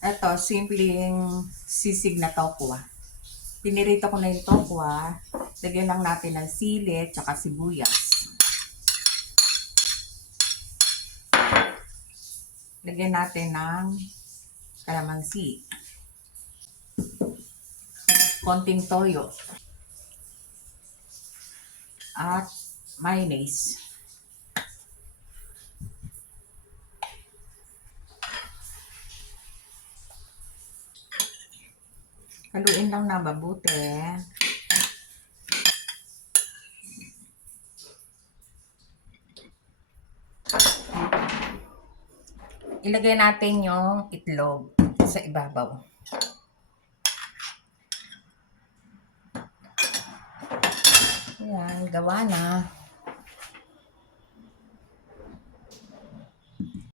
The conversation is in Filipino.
Eto, simpleng sisig na tokwa. Pinirito ko na yung tokwa. Lagyan lang natin ng sili tsaka sibuyas. Lagyan natin ng kalamansi. Konting toyo. At mayonnaise. Haluin lang na mabuti. Ilagay natin yung itlog sa ibabaw. Ayan, gawa na.